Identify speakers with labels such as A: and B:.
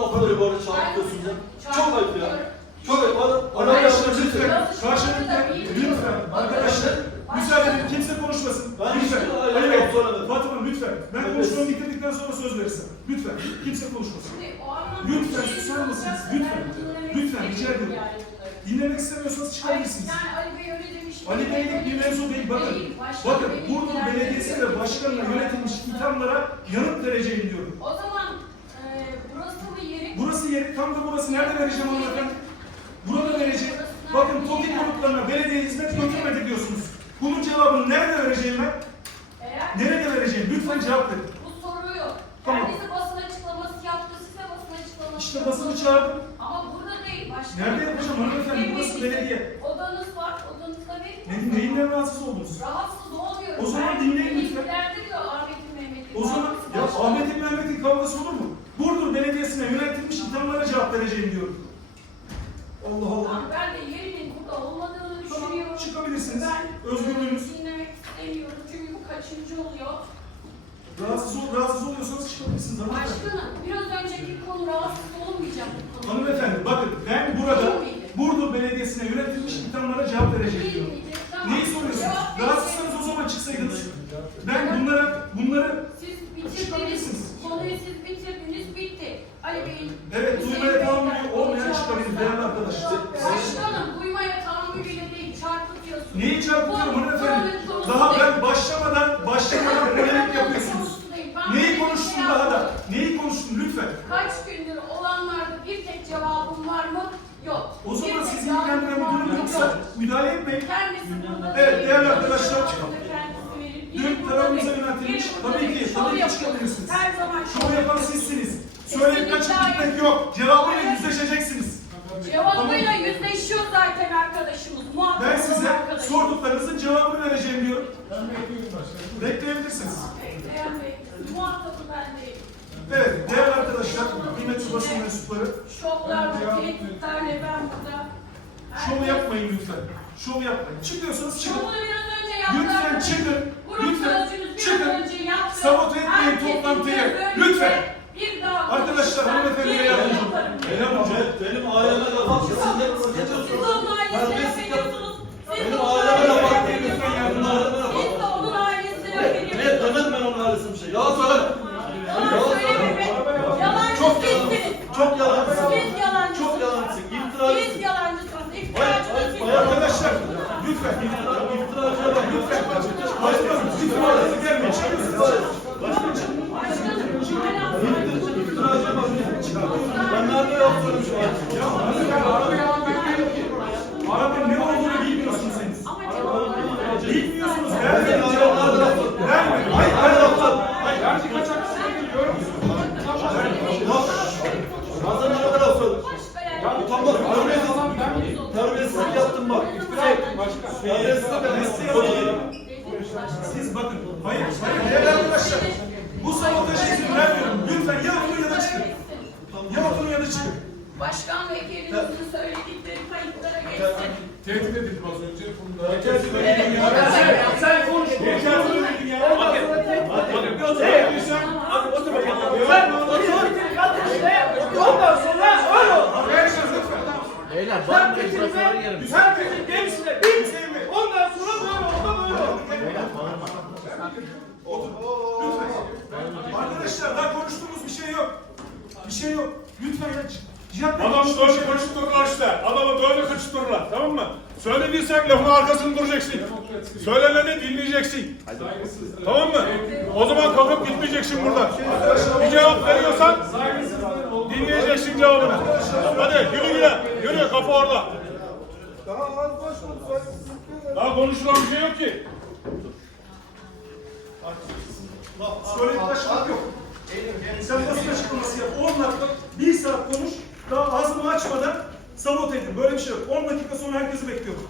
A: lafları böyle çarpıtıyorsun ya. Çok ayıp ya. Çok ayıp. Adam, adam
B: Arkadaşlar lütfen karşılıklı lütfen arkadaşlar müsaade edin kimse konuşmasın.
A: Ben
B: lütfen.
A: ayrı
B: Bey,
A: yok
B: Hanım, lütfen. Ben konuşmamı bitirdikten sonra söz verirsin. Lütfen kimse konuşmasın. Lütfen susar mısınız? Lütfen. Lütfen, rica ediyorum. Dinlemek istemiyorsanız çıkabilirsiniz.
C: Yani Ali Bey öyle demiş.
B: Ali Bey'lik bir mevzu değil. Bakın, bakın Burdur Belediyesi ve başkanına yönetilmiş ithamlara yanıt vereceğim diyorum.
C: O zaman e, burası mı yeri?
B: Burası yeri, tam da burası nerede vereceğim hanımefendi? Burada vereceğim. Bakın TOKİ konutlarına belediye hizmet götürmedi diyorsunuz. Bunun cevabını nerede vereceğim ben?
C: Eğer
B: Nerede vereceğim? Lütfen cevap verin.
C: bu soruyu
B: Tamam.
C: kendisi basın açıklaması yaptı, size basın açıklaması
B: İşte basını çağırdım.
C: Ama burada değil başka.
B: Nerede yapacağım hanımefendi? Burası belediye.
C: Odanız var, odanızda verin.
B: Ne, neyinden rahatsız oldunuz?
C: Rahatsız olmuyorum.
B: O zaman dinleyin lütfen.
C: ilgilendiriyor
B: Belediyesi'ne yöneltilmiş ithamlara cevap vereceğim diyorum. Allah Allah.
C: Tamam, ben de yerinin burada olmadığını
B: Tamam,
C: düşünüyorum.
B: çıkabilirsiniz.
C: Ben
B: Özgürlüğünüz.
C: dinlemek istemiyorum çünkü bu kaçıncı oluyor.
B: Rahatsız, ol, rahatsız oluyorsanız çıkabilirsiniz hanımefendi.
C: Başkanım biraz önceki konu rahatsız olmayacak bu konu.
B: Hanımefendi bakın ben burada
C: Değil miydi?
B: Burdur Belediyesi'ne yönetilmiş ithamlara cevap vereceğim
C: Değil
B: diyorum.
C: miydi? Tamam.
B: Neyi soruyorsunuz?
C: Cevap
B: Rahatsızsanız o zaman çıksaydınız. Ben bunlara, bunları
C: Siz bitirdiniz.
B: Çıkabilirsiniz.
C: Konuyu siz bitirdiniz bitti. Ali Bey'in
B: Evet, duymaya tahammülü olmayan çıkabilir değerli arkadaşlar.
C: Başkanım duymaya tahammülüyle değil çarpıtıyorsunuz.
B: Neyi çarpıtıyorum hanımefendi? Daha ben başlamadan, başlamadan polemik yapıyorsunuz. Neyi
C: bir
B: konuştun
C: şey
B: daha da? Neyi konuştun lütfen?
C: Kaç gündür olanlarda bir tek cevabım var mı? Yok.
B: O zaman
C: Bir tek
B: sizi
C: cevabım
B: ilgilendiren bir durum yoksa
C: Yok.
B: müdahale etmeyin.
C: Kendisi burada
B: Evet, değerli arkadaşlar.
C: Kendisi verir.
B: Dün
C: Biri burada
B: tarafımıza
C: değil.
B: yöneltilmiş.
C: Biri burada
B: Tabii ki,
C: değil.
B: tabii
C: Şov
B: ki
C: yapıyorsunuz.
B: çıkabilirsiniz.
C: Her zaman
B: Şov yapan sizsiniz. Söyleyip kaçıp gitmek yok. Cevabıyla yüzleşeceksiniz.
C: Cevabıyla yüzleşiyor zaten arkadaşımız. Muhatap
B: Ben size
C: arkadaşımız.
B: sorduklarınızın cevabını vereceğim diyorum. Bekleyebilirsiniz.
C: Bekleyen beklesin. Muhatabı ben değilim.
B: Evet, değerli arkadaşlar, kıymetli basın mensupları,
C: Şovlar tehditlerle ben burada.
B: şov yapmayın lütfen. Şov yapmayın. Çıkıyorsanız çıkın.
C: Şovunu biraz önce yaptılar.
B: Lütfen çıkın.
C: Grup
B: Lütfen
C: sözcünüz biraz
B: çıkın.
C: önce yaptı.
B: Sabote etmeyin toplantıyı.
C: göz önünde
B: Lütfen.
A: Terbiyesizlik. Yaptım bak. Terbiyesizlik.
B: Siz bakın. Hayır, arkadaşlar. Bu sabotaja izin vermiyorum. Lütfen ya oturun ya da. Ya oturun ya da.
C: Başkan vekilimizin söyledikleri kayıtlara geçsin.
D: Tehdit edildim az önce. Funda.
C: Evet, o da böyle.
D: Sen konuş. Geçen söyledin ya. Bakın. Bakın. Bir otur. Hadi otur bakalım.
E: Sen otur. Ondan sonra öyle ol.
B: Arkadaşlar lütfen.
F: Beyler
E: Sen
F: bağırmayın
E: fikrime,
F: lafları yerim.
E: sen fikrin gerisine bil. Ondan sonra böyle oldu, böyle oldu.
B: Lütfen. Arkadaşlar daha konuştuğumuz bir şey yok. Bir şey yok. Lütfen ya. Cihat Bey.
D: Adamı böyle kaçırtırlar işte. Adamı böyle kaçırtırlar. Tamam mı? Söylediysek lafın arkasında duracaksın. Söyleneni dinleyeceksin. Tamam mı? O zaman kalkıp gitmeyeceksin buradan. Bir cevap veriyorsan dinleyeceksin cevabını. Hadi güle güle. Yürü kapı orada. Daha konuşulan bir şey yok ki.
B: Söyleyip taşmak yok. Sen basın açıklaması yap. 10 dakika, 1 saat konuş. Daha ağzımı açmadan sabote edin. Böyle bir şey yok. 10 dakika sonra herkesi bekliyorum.